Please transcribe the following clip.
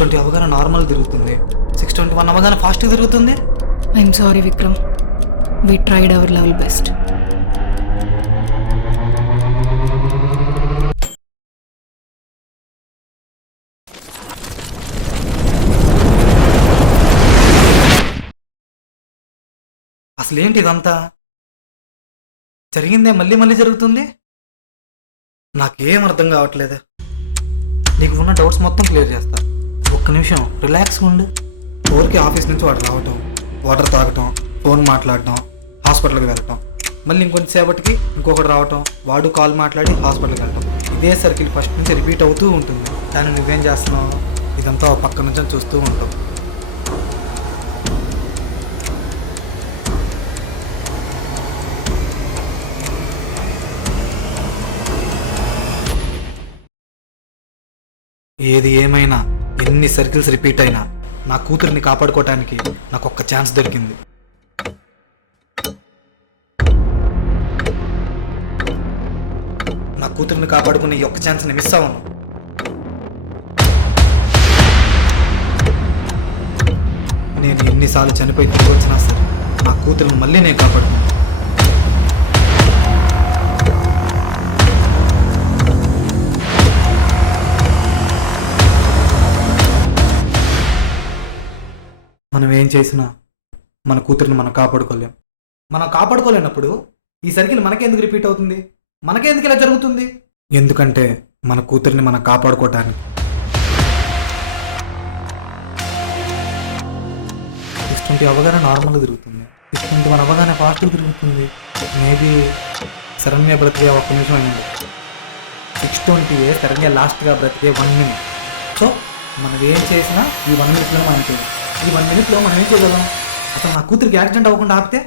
6:20 అవగానే నార్మల్ తిరుగుతుంది, 6:21 అవగానే ఫాస్ట్ తిరుగుతుంది. I'm sorry Vikram, we tried our level best. అసలు ఏంటి ఇదంతా? జరిగిందే మళ్ళీ మళ్ళీ జరుగుతుంది. నాకేం అర్థం కావట్లేదు. నీకు ఉన్న డౌట్స్ మొత్తం క్లియర్ చేస్తా. ఒక్క నిమిషం రిలాక్స్గా ఉండు. ఊరికి ఆఫీస్ నుంచి వాడు రావటం, వాటర్ తాగటం, ఫోన్ మాట్లాడటం, హాస్పిటల్కి వెళ్ళటం, మళ్ళీ ఇంకొంచెంసేపటికి ఇంకొకటి రావటం, వాడు కాల్ మాట్లాడి హాస్పిటల్కి వెళ్ళటం. ఇదే సర్కిల్ ఫస్ట్ నుంచి రిపీట్ అవుతూ ఉంటుంది. కానీ నువ్వేం చేస్తున్నావు? ఇదంతా ఒక పక్క నుంచి చూస్తూ ఉంటావు. ఏది ఏమైనా, ఎన్ని సర్కిల్స్ రిపీట్ అయినా నా కూతురిని కాపాడుకోవటానికి నాకు ఒక్క ఛాన్స్ దొరికింది. నా కూతురిని కాపాడుకునే ఈ ఒక్క ఛాన్స్ని మిస్ అవ్వను. నేను ఎన్నిసార్లు చనిపోయి తిరిగి వచ్చినా సరే నా కూతురిని మళ్ళీ నేను కాపాడుకున్నాను. మనం ఏం చేసినా మన కూతురిని మనం కాపాడుకోలేం. మనం కాపాడుకోలేనప్పుడు ఈ సర్కిల్ మనకెందుకు రిపీట్ అవుతుంది? మనకెందుకు ఇలా జరుగుతుంది? ఎందుకంటే మన కూతురిని మనం కాపాడుకోవటానికి 6:20 అవగానే నార్మల్గా తిరుగుతుంది, 6:21 అవగానే ఫాస్ట్గా తిరుగుతుంది. మేబీ శరణ్య బ్రతికే ఒక్క నిమిషం అయింది. 6:20 శరణ్య లాస్ట్గా బ్రతికే 1 minute. సో మనం ఏం చేసినా ఈ 1 minute మనం చేయాలి. ఈ 1 minute మనం ఏం చేయగలం? అసలు నా కూతురికి యాక్సిడెంట్ అవ్వకుండా ఆపితే